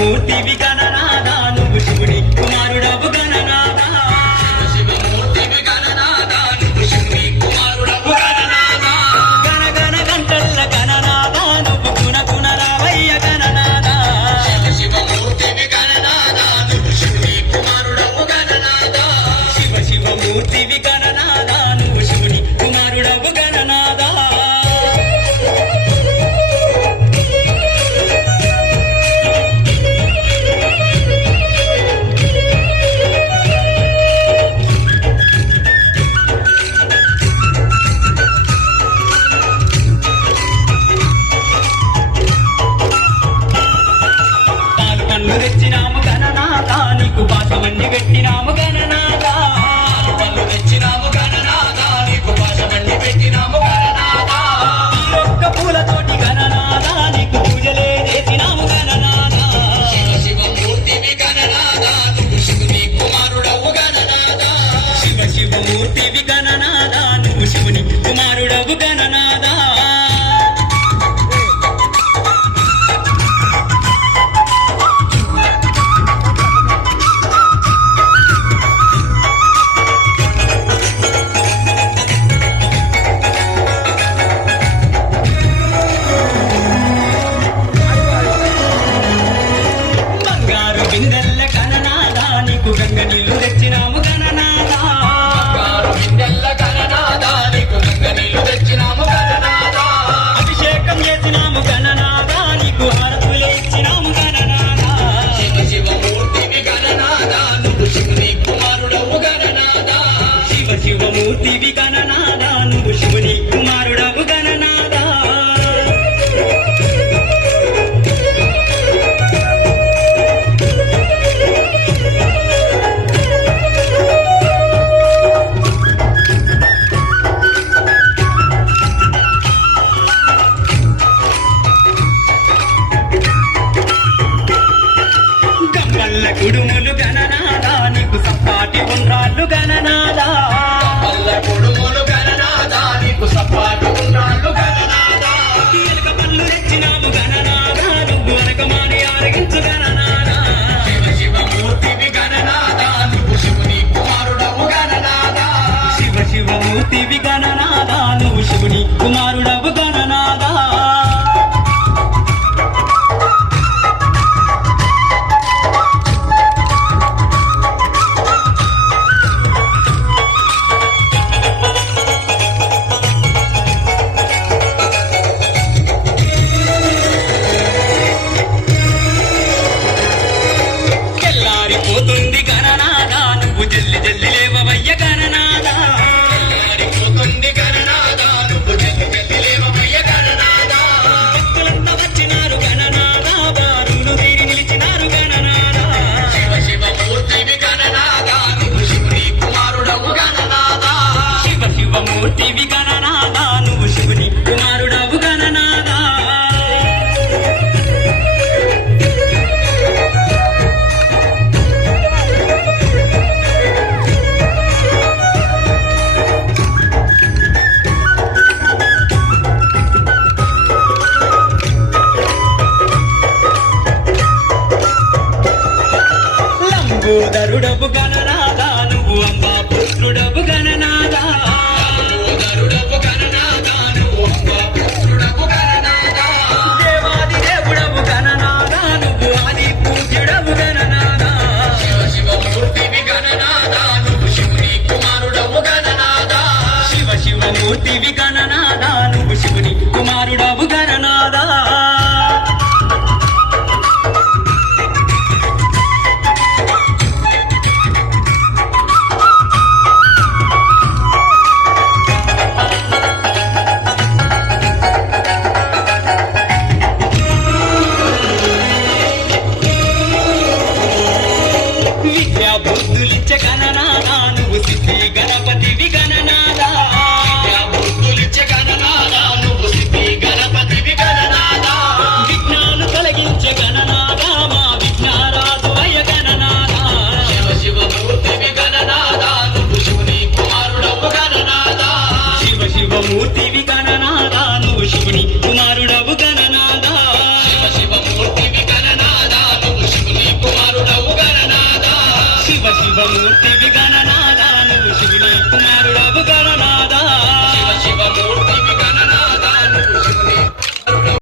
శివమూర్తివి గణనాథ నువ్వు శివుని కుమారుడవు గణనాథ శివమూర్తివి గణనాథ నువ్వు శివుని కుమారుడవు గణనాథ గణ గణ గంటల్ల గణనాథ నువ్వు గుణ గుణ రావయ్య గణనాథ శివమూర్తివి గణనాథ నువ్వు శివుని కుమారుడవు గణనాథ శివమూర్తివి గణనాథ నువ్వు శివుని కుమారుడవు గణనాథ తెచ్చినాము గణనాథ నీకు పాశమణి పెట్టినాము గణనాథ పళ్ళు తెచ్చినాము గణనాథ నీకు పాశమణి పెట్టినాము గణనాథ ఒక్క పూలతోటి గణనాథ నీకు పూజలే చేసినాము గణనాథ శివమూర్తివి గణనాథ నువ్వు శివుని కుమారుడవు గణనాథ శివమూర్తివి గణనాథ నువ్వు శివుని కుమారుడవు గణనాథ బిందెల్ల గణనాథ నీకు గంగ నీళ్లు తెచ్చినాము గణనాథ బిందెల్ల గణనాథ నీకు గంగ నీళ్లు తెచ్చినాము గణనాథ అభిషేకం చేసినాము గణనాథ నీకు హారతులే ఇచ్చినాము గణనాథ శివమూర్తివి గణనాథ నువ్వు శివుని కుమారుడవు గణనాథ శివమూర్తివి గణనాథ నువ్వు శివుని కుమారుడవు గణనాథ కుడుములు గణనాథ నీకు సప్పాటి ఉండ్రాళ్ళు గణనాథ కుడుములు గణనాథ నీకు సప్పాటి ఉండ్రాళ్ళు గణనాథ ఎలుక పళ్ళు తెచ్చినాము గణనాథ నువ్వు అనకమాని ఆరగించు గణనాథ శివమూర్తివి గణనాథ నువ్వు శివుని కుమారుడవు గణనాథ శివమూర్తివి గణనాథ నువ్వు శివుని కుమారుడవు గణనాథ పోతుంది గణనాథ నువ్వు జల్లి జల్లి లేవవయ్య గణనాథ పోతుంది గణనాథ నువ్వు జల్లి జల్లి లేవవయ్య గణనాథ భక్తులంతా వచ్చినారు గణనాథ బారులు తీరి నిలిచినారు గణనాథ శివమూర్తివి గణనాథ నువ్వు శివుని కుమారుడవు గణనాథ శివమూర్తివి గణనాథ నువ్వు శివుని కుమారుడవు గణనాథ లంబోదరుడవు గణనాథ నువ్వు అంబా పుత్రుడవు గణనాథ లంబోదరుడవు గణనాథ నువ్వు అంబా పుత్రుడవు గణనాథ దేవాది దేవుడవు గణనాథ నువ్వు ఆది పూజ్యుడవు గణనాథ శివమూర్తివి గణనాథ నువ్వు శివుని కుమారుడవు గణనాథ శివమూర్తివి